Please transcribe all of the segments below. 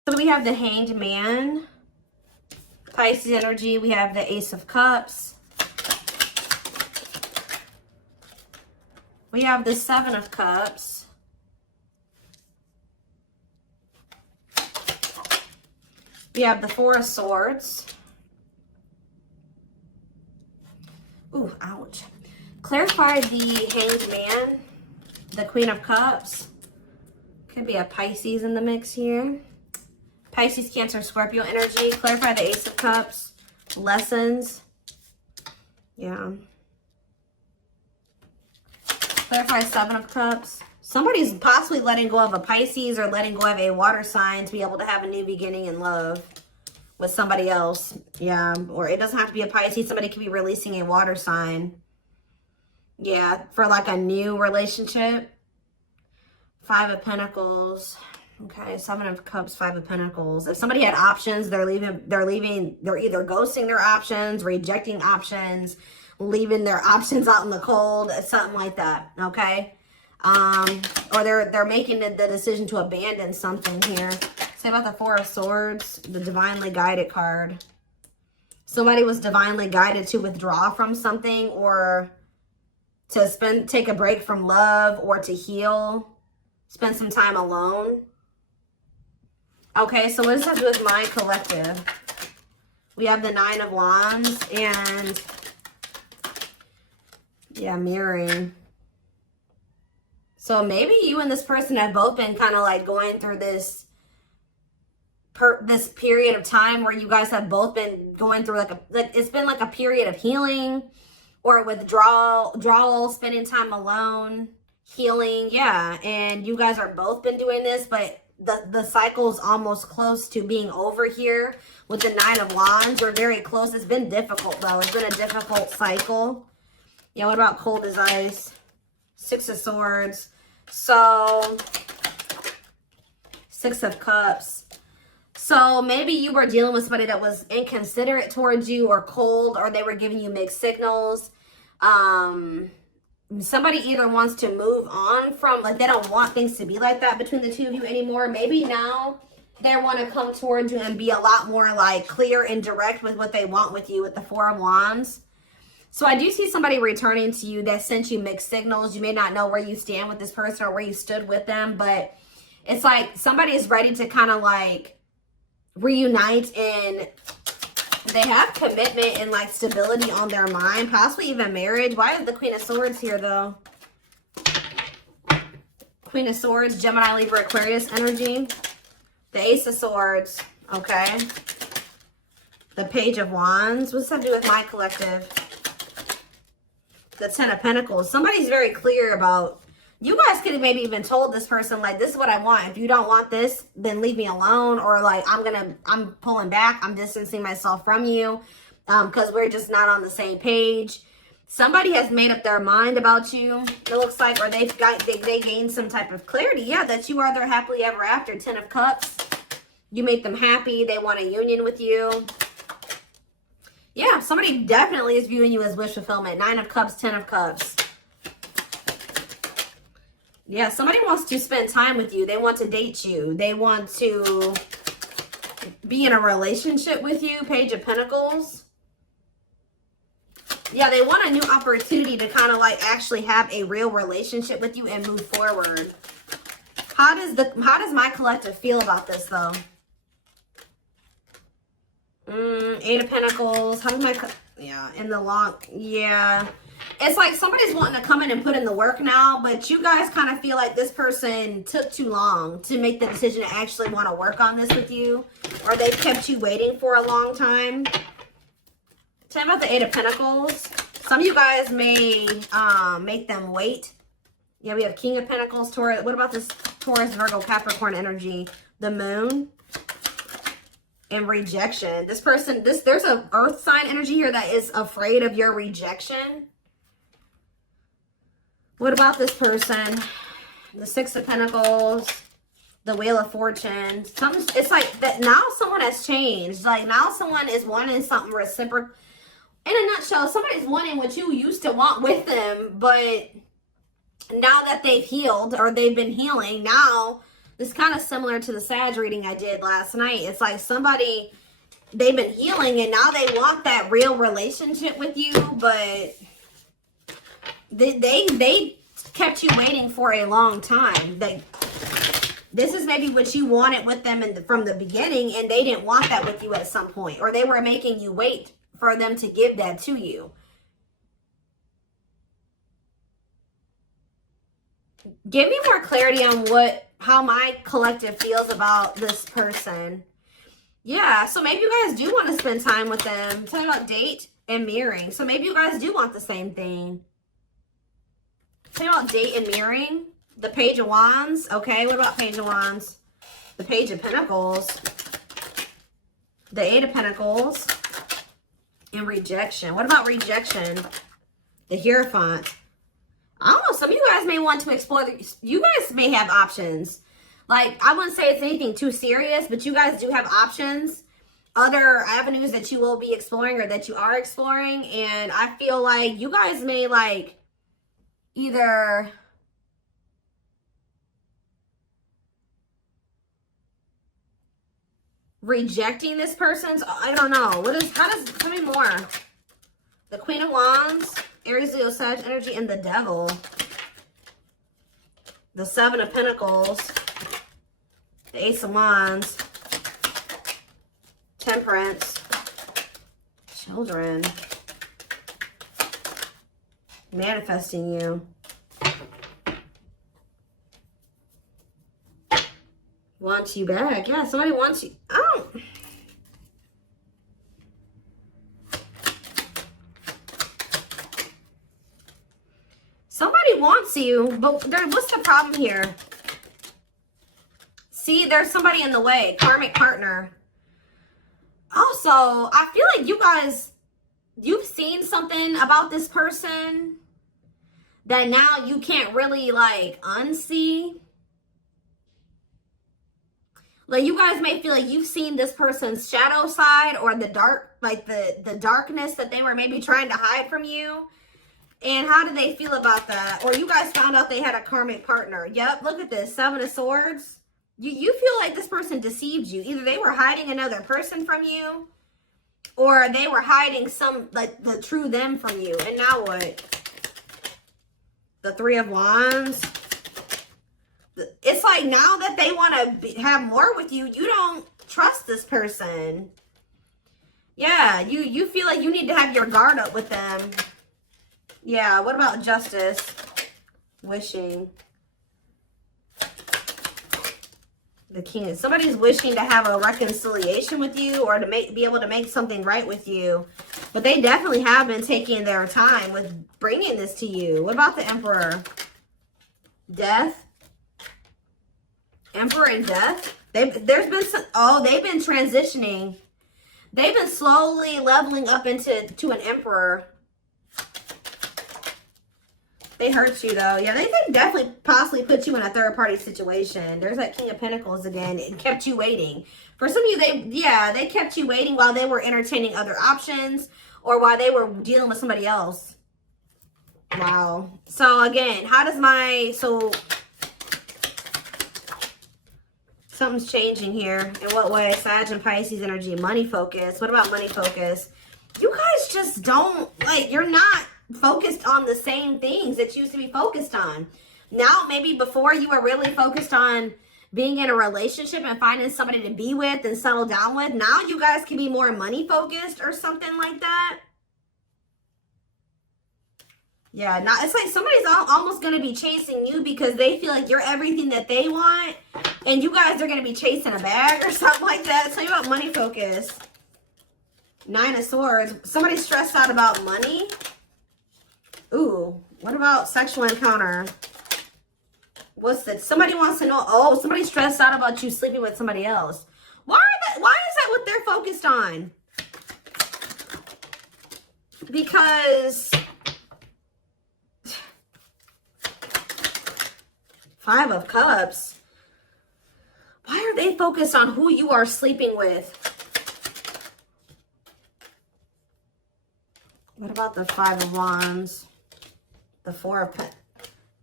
So we have the Hanged Man, Pisces energy. We have the Ace of Cups. We have the Seven of Cups. We have the Four of Swords. Ooh, ouch. Clarify the Hanged Man, the Queen of Cups. Could be a Pisces in the mix here. Pisces, Cancer, Scorpio energy. Clarify the Ace of Cups. Lessons. Yeah. Clarify Seven of Cups. Somebody's possibly letting go of a Pisces or letting go of a water sign to be able to have a new beginning in love with somebody else. Yeah. Or it doesn't have to be a Pisces. Somebody could be releasing a water sign. Yeah. For like a new relationship. Five of Pentacles. Okay, Seven of Cups, Five of Pentacles. If somebody had options, they're either ghosting their options, rejecting options, leaving their options out in the cold, something like that, okay? Or they're making the decision to abandon something here. Say about the Four of Swords, the divinely guided card. Somebody was divinely guided to withdraw from something or to take a break from love or to heal, spend some time alone. Okay, so what does that do with my collective? We have the Nine of Wands and, yeah, mirroring. So maybe you and this person have both been kind of like going through this period of time where you guys have both been going through it's been like a period of healing or withdrawal, spending time alone, healing, yeah. And you guys are both been doing this, but the cycle's almost close to being over here with the Nine of Wands. We're very close. It's been difficult, though. It's been a difficult cycle. Yeah, what about cold as ice? Six of Swords. So, Six of Cups. So, maybe you were dealing with somebody that was inconsiderate towards you or cold, or they were giving you mixed signals. Somebody either wants to move on from, like, they don't want things to be like that between the two of you anymore. Maybe now they want to come towards you and be a lot more, like, clear and direct with what they want with you with the Four of Wands. So I do see somebody returning to you that sent you mixed signals. You may not know where you stand with this person or where you stood with them, but it's like somebody is ready to kind of, like, reunite, and they have commitment and like stability on their mind, possibly even marriage. Why is the Queen of Swords here though? Queen of Swords, Gemini, Libra, Aquarius energy. The Ace of Swords, okay. The Page of Wands. What's that do with my collective? The Ten of Pentacles. Somebody's very clear about, you guys could have maybe even told this person, like, this is what I want. If you don't want this, then leave me alone. Or like, I'm pulling back. I'm distancing myself from you because we're just not on the same page. Somebody has made up their mind about you, it looks like, or they gained some type of clarity. Yeah, that you are their happily ever after. Ten of Cups. You make them happy. They want a union with you. Yeah, somebody definitely is viewing you as wish fulfillment. Nine of Cups, Ten of Cups. Yeah, somebody wants to spend time with you. They want to date you. They want to be in a relationship with you. Page of Pentacles. Yeah, they want a new opportunity to kind of like actually have a real relationship with you and move forward. How does my collective feel about this though? Eight of Pentacles. How does in the long, yeah. It's like somebody's wanting to come in and put in the work now, but you guys kind of feel like this person took too long to make the decision to actually want to work on this with you, or they've kept you waiting for a long time. Tell me about the Eight of Pentacles. Some of you guys may make them wait. Yeah, we have King of Pentacles, Taurus. What about this Taurus, Virgo, Capricorn energy? The Moon. And rejection. This person, there's an earth sign energy here that is afraid of your rejection. What about this person? The Six of Pentacles, the Wheel of Fortune. It's like that now someone has changed. Like now someone is wanting something reciprocal. In a nutshell, somebody's wanting what you used to want with them, but now that they've healed or they've been healing, now It's kind of similar to the Sag reading I did last night. It's like somebody, they've been healing and now they want that real relationship with you, but they kept you waiting for a long time. This is maybe what you wanted with them from the beginning, and they didn't want that with you at some point, or they were making you wait for them to give that to you. Give me more clarity on how my collective feels about this person. Yeah, so maybe you guys do want to spend time with them. Talking about date and mirroring. So maybe you guys do want the same thing. Talking about date and mirroring. The Page of Wands. Okay, what about Page of Wands? The Page of Pentacles. The Eight of Pentacles. And rejection. What about rejection? The Hierophant. I don't know. Some of you guys may want to explore. You guys may have options. Like, I wouldn't say it's anything too serious, but you guys do have options. Other avenues that you will be exploring or that you are exploring. And I feel like you guys may, like, either rejecting this person's, I don't know. Tell me more. The Queen of Wands, Aries, Leo, Sag energy, and the Devil. The Seven of Pentacles, the Ace of Wands, Temperance, Children, manifesting you. Wants you back. Yeah, somebody wants you. Oh. Somebody wants you, but what's the problem here? See, there's somebody in the way. Karmic partner. Also, I feel like you guys, you've seen something about this person that now you can't really, like, unsee. Like, you guys may feel like you've seen this person's shadow side or the dark, like the darkness that they were maybe trying to hide from you. And how did they feel about that? Or you guys found out they had a karmic partner. Yep, look at this. Seven of Swords. You feel like this person deceived you. Either they were hiding another person from you, or they were hiding like, the true them from you. And now what? The Three of Wands. It's like now that they want to have more with you, you don't trust this person. Yeah, you feel like you need to have your guard up with them. Yeah, what about Justice? Wishing. The King. Somebody's wishing to have a reconciliation with you or to be able to make something right with you. But they definitely have been taking their time with bringing this to you. What about the Emperor? Death. Emperor and Death. They've been transitioning. They've been slowly leveling up to an Emperor. They hurt you though. Yeah, they definitely possibly put you in a third-party situation. There's that King of Pentacles again. It kept you waiting. For some of you, they kept you waiting while they were entertaining other options or while they were dealing with somebody else. Wow. So again, something's changing here. In what way? Sag and Pisces energy. Money focus. What about money focus? You guys just don't, like, you're not focused on the same things that you used to be focused on. Now, maybe before you were really focused on being in a relationship and finding somebody to be with and settle down with. Now you guys can be more money focused or something like that. Yeah, now it's like somebody's almost going to be chasing you because they feel like you're everything that they want. And you guys are going to be chasing a bag or something like that. Tell you about money focus. Nine of Swords. Somebody's stressed out about money. Ooh, what about sexual encounter? What's that? Somebody wants to know. Oh, somebody's stressed out about you sleeping with somebody else. Why is that what they're focused on? Because Five of Cups. Why are they focused on who you are sleeping with? What about the Five of Wands? The Four of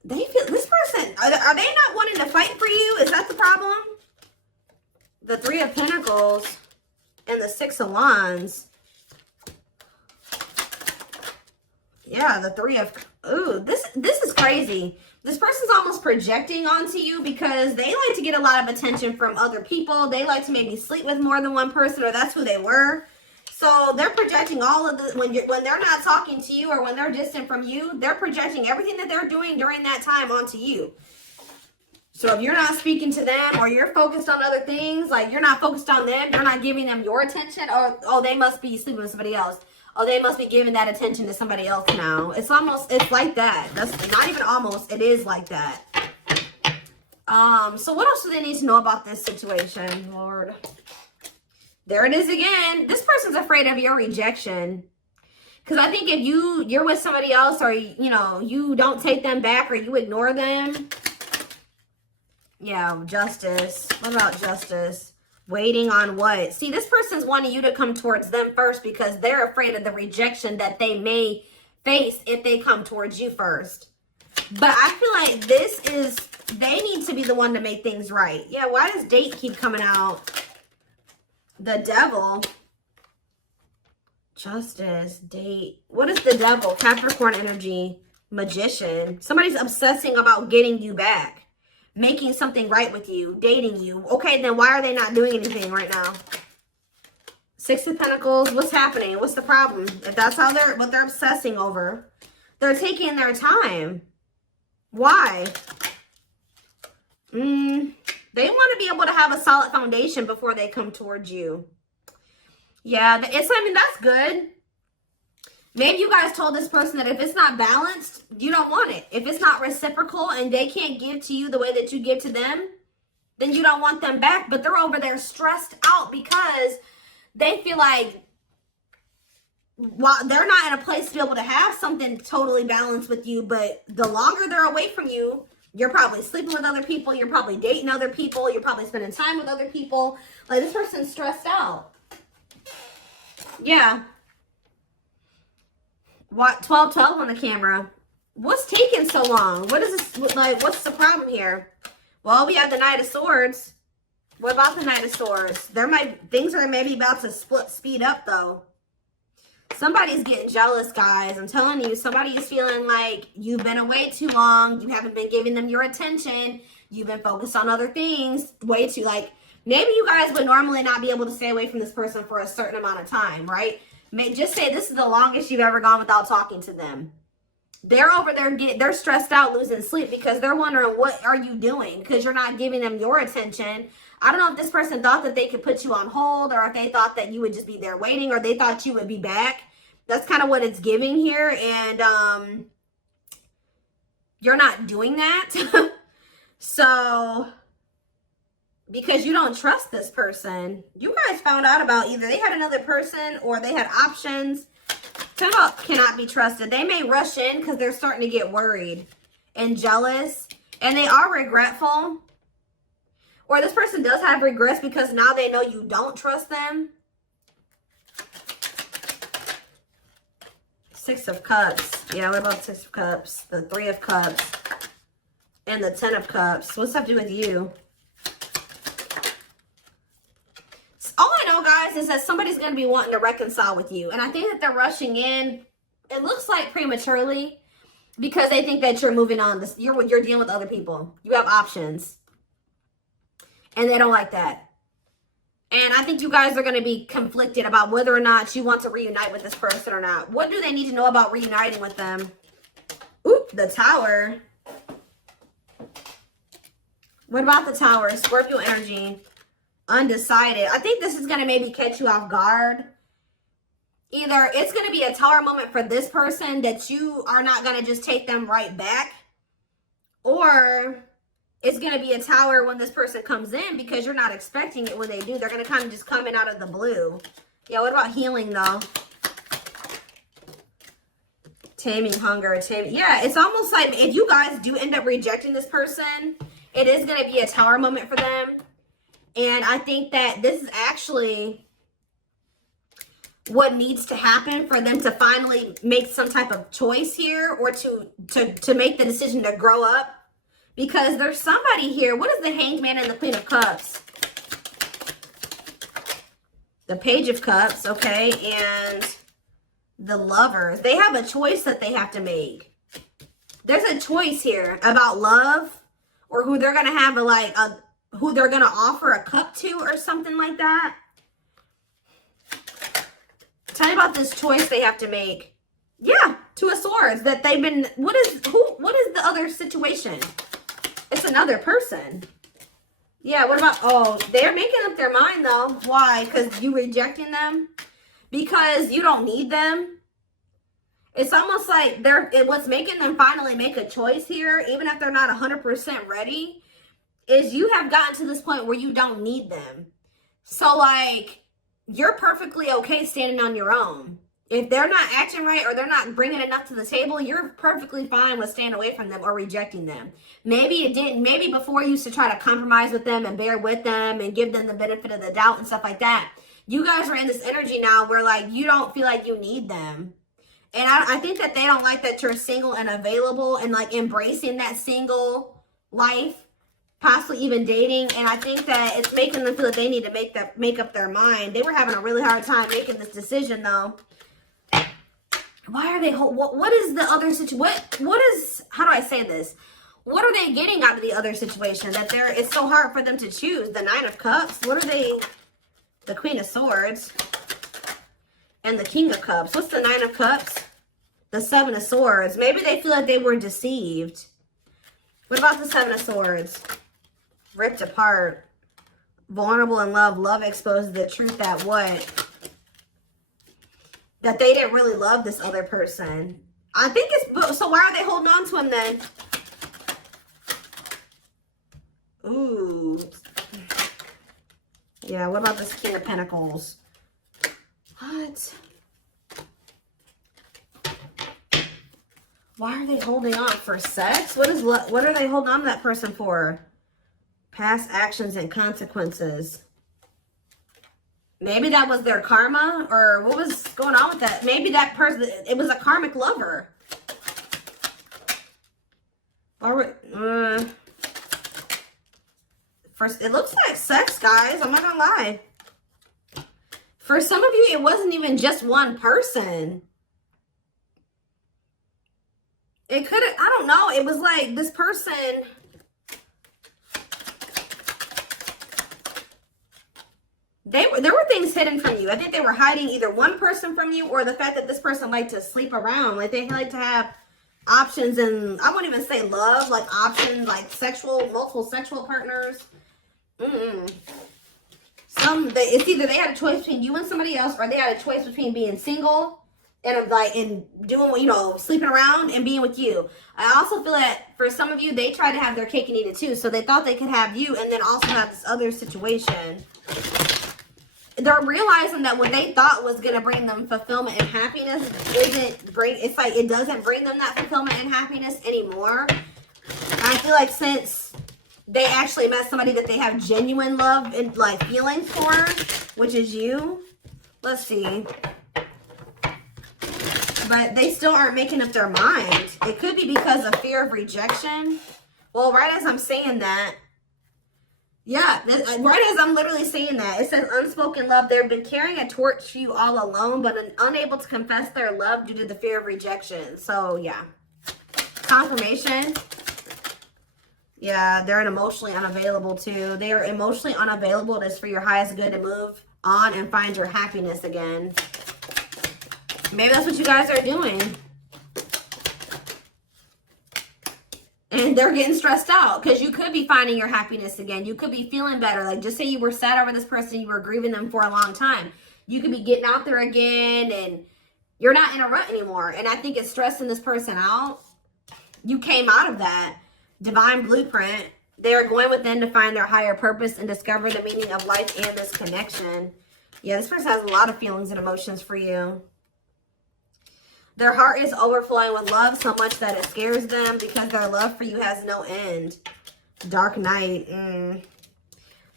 They feel, this person, are they not wanting to fight for you? Is that the problem? The Three of Pentacles and the Six of Wands. Yeah, the Three of, ooh, this is crazy. This person's almost projecting onto you because they like to get a lot of attention from other people. They like to maybe sleep with more than one person, or that's who they were. So they're projecting all of the, when they're not talking to you or when they're distant from you, they're projecting everything that they're doing during that time onto you. So if you're not speaking to them or you're focused on other things, like you're not focused on them, you're not giving them your attention, or, oh, they must be sleeping with somebody else. Oh, they must be giving that attention to somebody else now. It's almost, it's like that. That's not even almost, it is like that. So what else do they need to know about this situation, Lord? There it is again. This person's afraid of your rejection. Because I think if you're with somebody else, or, you know, you don't take them back or you ignore them. Yeah, justice. What about justice? Waiting on what? See, this person's wanting you to come towards them first because they're afraid of the rejection that they may face if they come towards you first. But I feel like this is, they need to be the one to make things right. Yeah, why does date keep coming out? The devil. Justice, date. What is the devil? Capricorn energy. Magician. Somebody's obsessing about getting you back. Making something right with you, dating you. Okay, then why are they not doing anything right now? Six of Pentacles, what's happening? What's the problem? If that's how what they're obsessing over, they're taking their time. Why? They want to be able to have a solid foundation before they come towards you. Yeah, I mean, that's good. Maybe you guys told this person that if it's not balanced, you don't want it. If it's not reciprocal and they can't give to you the way that you give to them, then you don't want them back. But they're over there stressed out because they feel like, while they're not in a place to be able to have something totally balanced with you, but the longer they're away from you, you're probably sleeping with other people, you're probably dating other people, you're probably spending time with other people. Like, this person's stressed out. Yeah. What? 1212 on the camera. What's taking so long? What is this, like, what's the problem here? Well, we have the Knight of Swords. What about the Knight of Swords? Things are maybe about to speed up, though. Somebody's getting jealous, guys. I'm telling you, somebody is feeling like you've been away too long. You haven't been giving them your attention. You've been focused on other things way too, like, maybe you guys would normally not be able to stay away from this person for a certain amount of time, right? Just say this is the longest you've ever gone without talking to them. They're over there, they're stressed out, losing sleep because they're wondering, what are you doing? Because you're not giving them your attention. I don't know if this person thought that they could put you on hold, or if they thought that you would just be there waiting, or they thought you would be back. That's kind of what it's giving here. And you're not doing that. So, because you don't trust this person. You guys found out about either they had another person or they had options. Cannot be trusted. They may rush in because they're starting to get worried and jealous. And they are regretful. Or this person does have regrets because now they know you don't trust them. Six of Cups. Yeah, what about Six of Cups? The Three of Cups. And the Ten of Cups. What's that have to do with you? All I know, guys, is that somebody's going to be wanting to reconcile with you. And I think that they're rushing in, it looks like prematurely, because they think that you're moving on. You're dealing with other people. You have options. And they don't like that. And I think you guys are going to be conflicted about whether or not you want to reunite with this person or not. What do they need to know about reuniting with them? Oop, the Tower. What about the Tower? Scorpio energy. Undecided. I think this is going to maybe catch you off guard. Either it's going to be a Tower moment for this person that you are not going to just take them right back. Or it's going to be a Tower when this person comes in because you're not expecting it when they do. They're going to kind of just come in out of the blue. Yeah, what about healing though? Taming hunger. Yeah, it's almost like if you guys do end up rejecting this person, it is going to be a Tower moment for them. And I think that this is actually, what needs to happen for them to finally make some type of choice here, or to make the decision to grow up. Because there's somebody here. What is the Hanged Man and the Queen of Cups? The Page of Cups, okay, and the Lovers. They have a choice that they have to make. There's a choice here about love, or who they're gonna have who they're gonna offer a cup to, or something like that. Tell me about this choice they have to make. Yeah, Two of Swords. That they've been. What is the other situation? It's another person. Yeah. What about? Oh, they're making up their mind though. Why? Because you rejecting them? Because you don't need them. It's almost like what's making them finally make a choice here, even if they're not 100% ready, is you have gotten to this point where you don't need them. So like, you're perfectly okay standing on your own. If they're not acting right, or they're not bringing enough to the table, you're perfectly fine with staying away from them or rejecting them. Maybe before you used to try to compromise with them and bear with them and give them the benefit of the doubt and stuff like that. You guys are in this energy now where like you don't feel like you need them. And I think that they don't like that you're single and available and like embracing that single life, possibly even dating. And I think that it's making them feel that they need to make up their mind. They were having a really hard time making this decision though. Why are they, what is the other situation? What is, how do I say this? What are they getting out of the other situation that it's so hard for them to choose? The Nine of Cups. What are they? The Queen of Swords. And the King of Cups. What's the Nine of Cups? The Seven of Swords. Maybe they feel like they were deceived. What about the Seven of Swords? Ripped apart. Vulnerable in love. Love exposes the truth that what? That they didn't really love this other person. I think it's... So why are they holding on to him then? Ooh. Yeah, what about this King of Pentacles? What? Why are they holding on? For sex? What are they holding on to that person for? Past actions and consequences. Maybe that was their karma, or what was going on with that? Maybe that person, it was a karmic lover. Or, first, it looks like sex, guys. I'm not gonna lie. For some of you, it wasn't even just one person. It could have, I don't know. It was like this person. There were things hidden from you. I think they were hiding either one person from you, or the fact that this person liked to sleep around. Like they like to have options, and I wouldn't even say love, like options, like multiple sexual partners. It's either they had a choice between you and somebody else, or they had a choice between being single and doing, sleeping around and being with you. I also feel that for some of you, they tried to have their cake and eat it too. So they thought they could have you and then also have this other situation. They're realizing that what they thought was going to bring them fulfillment and happiness it's like it doesn't bring them that fulfillment and happiness anymore. And I feel like since they actually met somebody that they have genuine love and like feelings for, which is you. Let's see. But they still aren't making up their mind. It could be because of fear of rejection. Well, right as I'm saying that, yeah, right as I'm literally saying that, it says unspoken love. They've been carrying a torch for you all alone, but unable to confess their love due to the fear of rejection. So, yeah. Confirmation. Yeah, they're emotionally unavailable too. They are emotionally unavailable. It is for your highest good to move on and find your happiness again. Maybe that's what you guys are doing. And they're getting stressed out because you could be finding your happiness again. You could be feeling better. Like just say you were sad over this person, you were grieving them for a long time. You could be getting out there again and you're not in a rut anymore. And I think it's stressing this person out. You came out of that divine blueprint. They are going within to find their higher purpose and discover the meaning of life and this connection. Yeah, this person has a lot of feelings and emotions for you. Their heart is overflowing with love so much that it scares them because their love for you has no end. Dark Knight.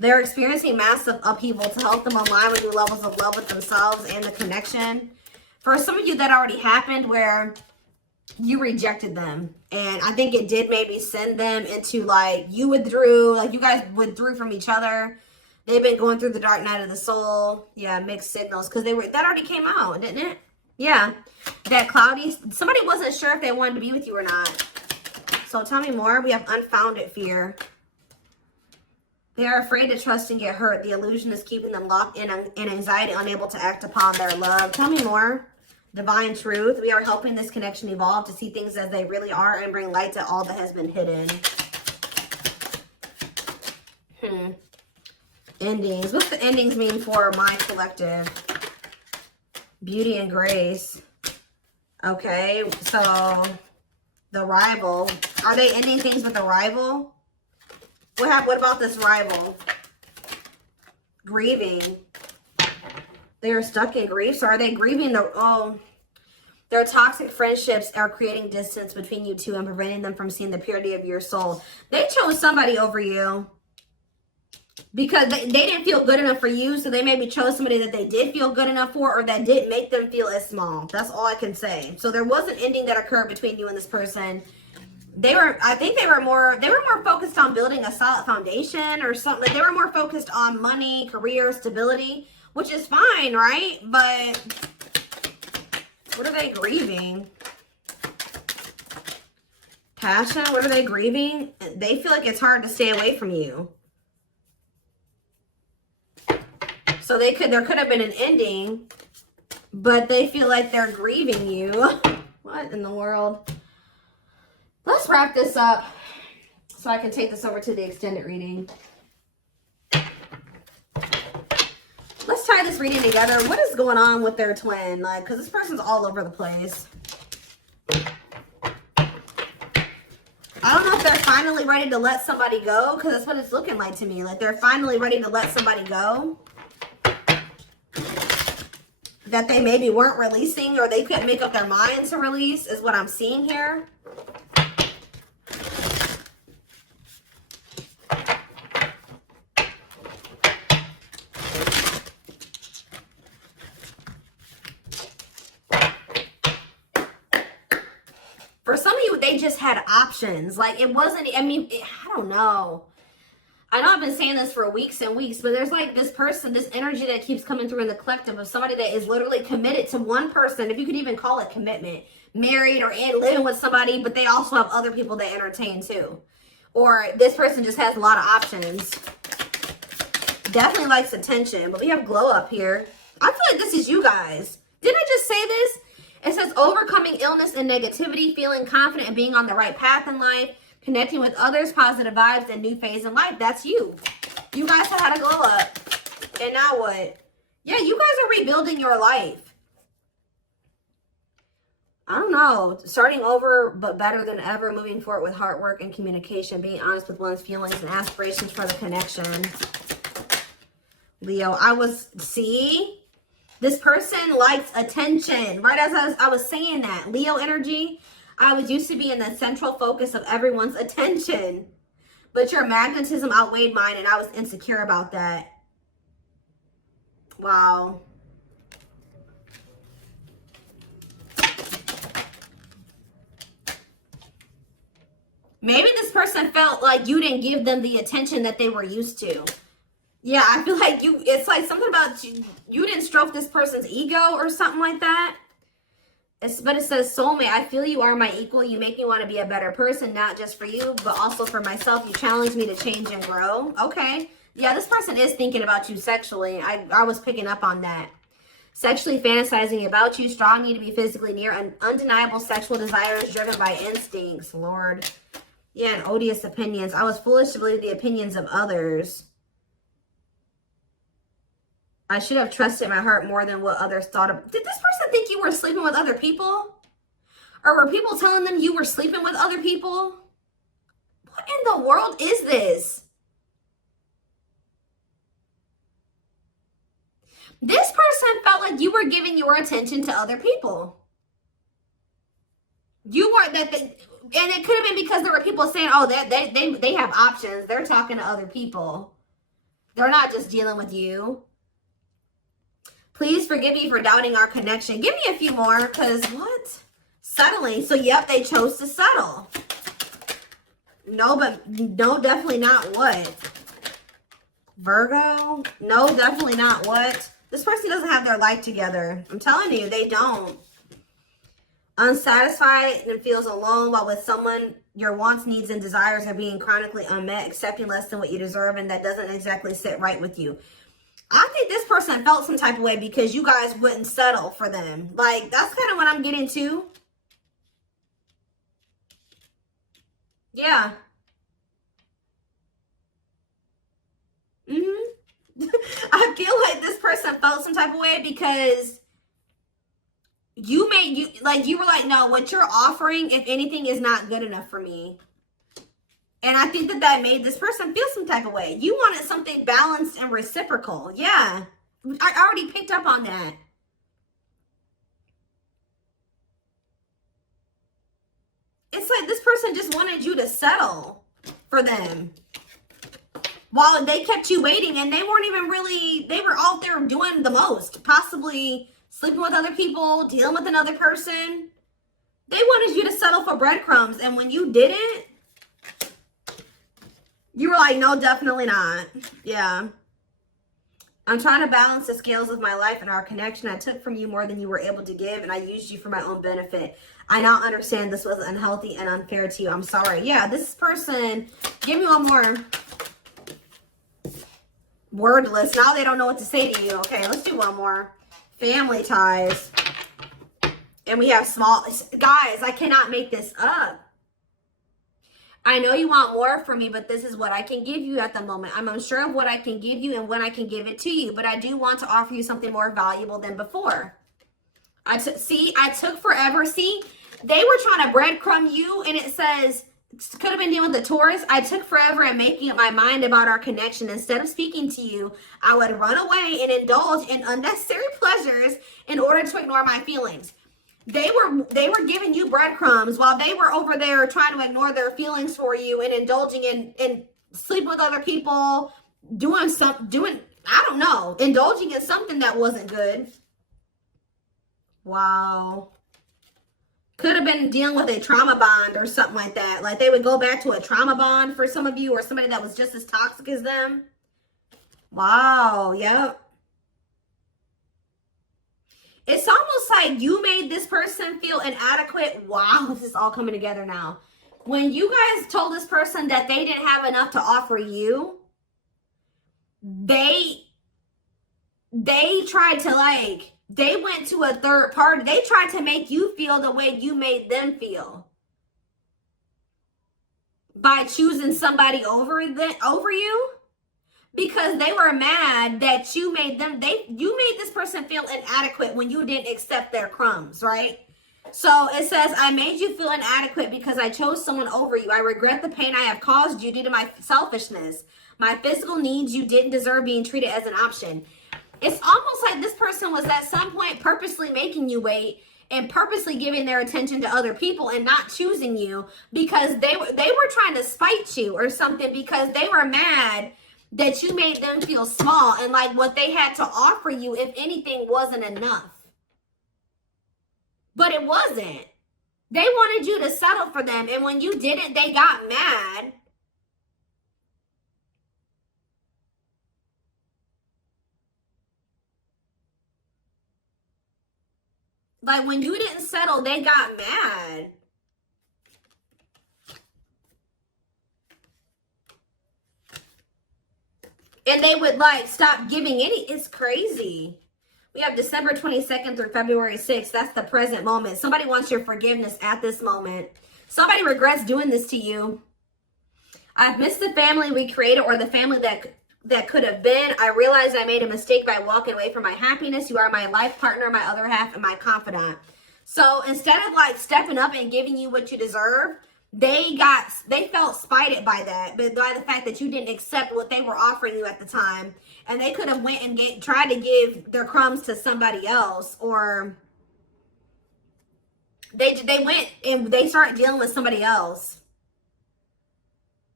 They're experiencing massive upheaval to help them align with new levels of love with themselves and the connection. For some of you, that already happened where you rejected them. And I think it did maybe send them into like, you withdrew, like you guys withdrew from each other. They've been going through the dark night of the soul. Yeah, mixed signals. Because that already came out, didn't it? Yeah. That cloudy, somebody wasn't sure if they wanted to be with you or not. So tell me more. We have unfounded fear. They are afraid to trust and get hurt. The illusion is keeping them locked in anxiety, unable to act upon their love. Tell me more. Divine truth. We are helping this connection evolve to see things as they really are and bring light to all that has been hidden. Endings. What's the endings mean for my collective? Beauty and grace. Okay, so the rival. Are they ending things with a rival? What about this rival? Grieving. They are stuck in grief. So are they grieving their toxic friendships are creating distance between you two and preventing them from seeing the purity of your soul. They chose somebody over you because they didn't feel good enough for you. So they maybe chose somebody that they did feel good enough for, or that didn't make them feel as small. That's all I can say. So there was an ending that occurred between you and this person. I think they were more focused on building a solid foundation or something. They were more focused on money, career, stability, which is fine, right? But what are they grieving? Passion, what are they grieving? They feel like it's hard to stay away from you. So there could have been an ending, but they feel like they're grieving you. What in the world? Let's wrap this up so I can take this over to the extended reading. Let's tie this reading together. What is going on with their twin? Like, because this person's all over the place. I don't know if they're finally ready to let somebody go, because that's what it's looking like to me. Like, they're finally ready to let somebody go that they maybe weren't releasing, or they couldn't make up their minds to release, is what I'm seeing here. For some of you, they just had options. Like, it wasn't, I don't know. I know I've been saying this for weeks and weeks, but there's like this person, this energy that keeps coming through in the collective of somebody that is literally committed to one person, if you could even call it commitment, married or living with somebody, but they also have other people they entertain too. Or this person just has a lot of options. Definitely likes attention, but we have glow up here. I feel like this is you guys. Didn't I just say this? It says overcoming illness and negativity, feeling confident and being on the right path in life, connecting with others, positive vibes, and new phase in life. That's you. You guys have had a glow up. And now what? Yeah, you guys are rebuilding your life. I don't know. Starting over, but better than ever. Moving forward with hard work and communication. Being honest with one's feelings and aspirations for the connection. Leo, see? This person likes attention. Right as I was saying that. Leo energy. I was used to be in the central focus of everyone's attention. But your magnetism outweighed mine, and I was insecure about that. Wow. Maybe this person felt like you didn't give them the attention that they were used to. Yeah, I feel like it's like something about you didn't stroke this person's ego or something like that. But it says, soulmate, I feel you are my equal. You make me want to be a better person, not just for you, but also for myself. You challenge me to change and grow. Okay. Yeah, this person is thinking about you sexually. I was picking up on that. Sexually fantasizing about you, strong need to be physically near, and undeniable sexual desires driven by instincts. Lord. Yeah, and odious opinions. I was foolish to believe the opinions of others. I should have trusted my heart more than what others thought of. Did this person think you were sleeping with other people? Or were people telling them you were sleeping with other people? What in the world is this? This person felt like you were giving your attention to other people. You weren't and it could have been because there were people saying, oh, they have options. They're talking to other people. They're not just dealing with you. Please forgive me for doubting our connection. Give me a few more, because what? Settling. So, yep, they chose to settle. No, but no, definitely not what? Virgo? No, definitely not what? This person doesn't have their life together. I'm telling you, they don't. Unsatisfied and feels alone while with someone your wants, needs, and desires are being chronically unmet, accepting less than what you deserve, and that doesn't exactly sit right with you. I think this person felt some type of way because you guys wouldn't settle for them. Like, that's kind of what I'm getting to. Yeah. I feel like this person felt some type of way because you were like, no, what you're offering, if anything, is not good enough for me. And I think that made this person feel some type of way. You wanted something balanced and reciprocal. Yeah. I already picked up on that. It's like this person just wanted you to settle for them. While they kept you waiting, and they weren't even really, they were out there doing the most. Possibly sleeping with other people, dealing with another person. They wanted you to settle for breadcrumbs. And when you didn't, you were like, no, definitely not. Yeah. I'm trying to balance the scales of my life and our connection. I took from you more than you were able to give, and I used you for my own benefit. I now understand this was unhealthy and unfair to you. I'm sorry. Yeah, this person, give me one more. Wordless. Now they don't know what to say to you. Okay, let's do one more. Family ties. And we have small... Guys, I cannot make this up. I know you want more from me, but this is what I can give you at the moment. I'm unsure of what I can give you and when I can give it to you, but I do want to offer you something more valuable than before. I took forever. See, they were trying to breadcrumb you, and it says, could have been dealing with the Taurus. I took forever in making up my mind about our connection. Instead of speaking to you, I would run away and indulge in unnecessary pleasures in order to ignore my feelings. They were giving you breadcrumbs while they were over there trying to ignore their feelings for you and indulging in sleeping with other people, I don't know, indulging in something that wasn't good. Wow. Could have been dealing with a trauma bond or something like that. Like they would go back to a trauma bond for some of you, or somebody that was just as toxic as them. Wow. Yep. It's almost like you made this person feel inadequate. Wow, this is all coming together now. When you guys told this person that they didn't have enough to offer you, they tried to they went to a third party. They tried to make you feel the way you made them feel. By choosing somebody over you. Because they were mad that you made this person feel inadequate when you didn't accept their crumbs, right? So it says, I made you feel inadequate because I chose someone over you. I regret the pain I have caused you due to my selfishness. My physical needs, you didn't deserve being treated as an option. It's almost like this person was at some point purposely making you wait and purposely giving their attention to other people and not choosing you because they were trying to spite you or something, because they were mad that you made them feel small and like what they had to offer you, if anything, wasn't enough. But it wasn't. They wanted you to settle for them, and when you didn't, they got mad. Like when you didn't settle, they got mad. And they would stop giving any. It's crazy. We have December 22nd through February 6th. That's the present moment. Somebody wants your forgiveness at this moment. Somebody regrets doing this to you. I've missed the family we created, or the family that could have been. I realized I made a mistake by walking away from my happiness. You are my life partner, my other half, and my confidant. So instead of stepping up and giving you what you deserve, they felt spited by that, but by the fact that you didn't accept what they were offering you at the time, and they could have went and tried to give their crumbs to somebody else, or they went and they started dealing with somebody else.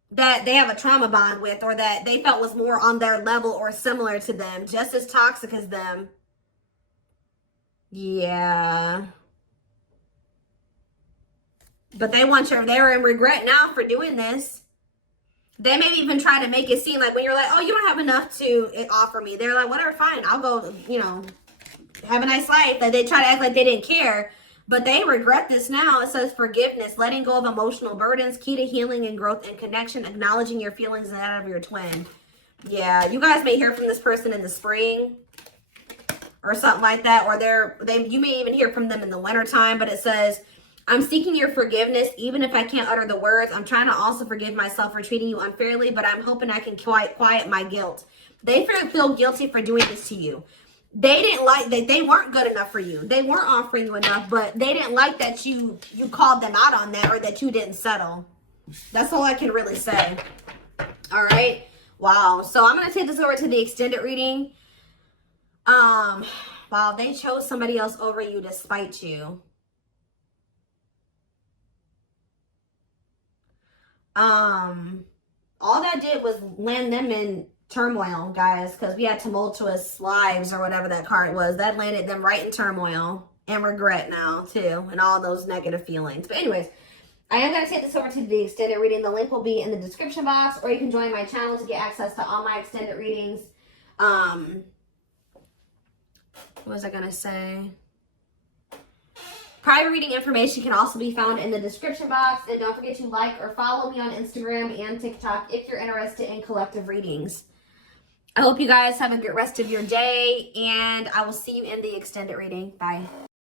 that they have a trauma bond with, or that they felt was more on their level or similar to them, just as toxic as them. Yeah. But they're in regret now for doing this. They may even try to make it seem like when you're like, oh, you don't have enough to offer me. They're like, whatever, fine. I'll go, you know, have a nice life. Like, they try to act like they didn't care. But they regret this now. It says forgiveness, letting go of emotional burdens, key to healing and growth and connection, acknowledging your feelings and that of your twin. Yeah, you guys may hear from this person in the spring or something like that. Or you may even hear from them in the wintertime. But it says, I'm seeking your forgiveness, even if I can't utter the words. I'm trying to also forgive myself for treating you unfairly, but I'm hoping I can quiet my guilt. They feel guilty for doing this to you. They didn't like that. They weren't good enough for you. They weren't offering you enough, but they didn't like that you called them out on that, or that you didn't settle. That's all I can really say. All right. Wow. So I'm going to take this over to the extended reading. Wow, they chose somebody else over you to spite you. All that did was land them in turmoil, guys, because we had tumultuous lives, or whatever that card was. That landed them right in turmoil and regret now too, and all those negative feelings. But anyways, I am going to take this over to the extended reading. The link will be in the description box, or you can join my channel to get access to all my extended readings. What was I going to say? Private reading information can also be found in the description box. And don't forget to like or follow me on Instagram and TikTok if you're interested in collective readings. I hope you guys have a good rest of your day, and I will see you in the extended reading. Bye.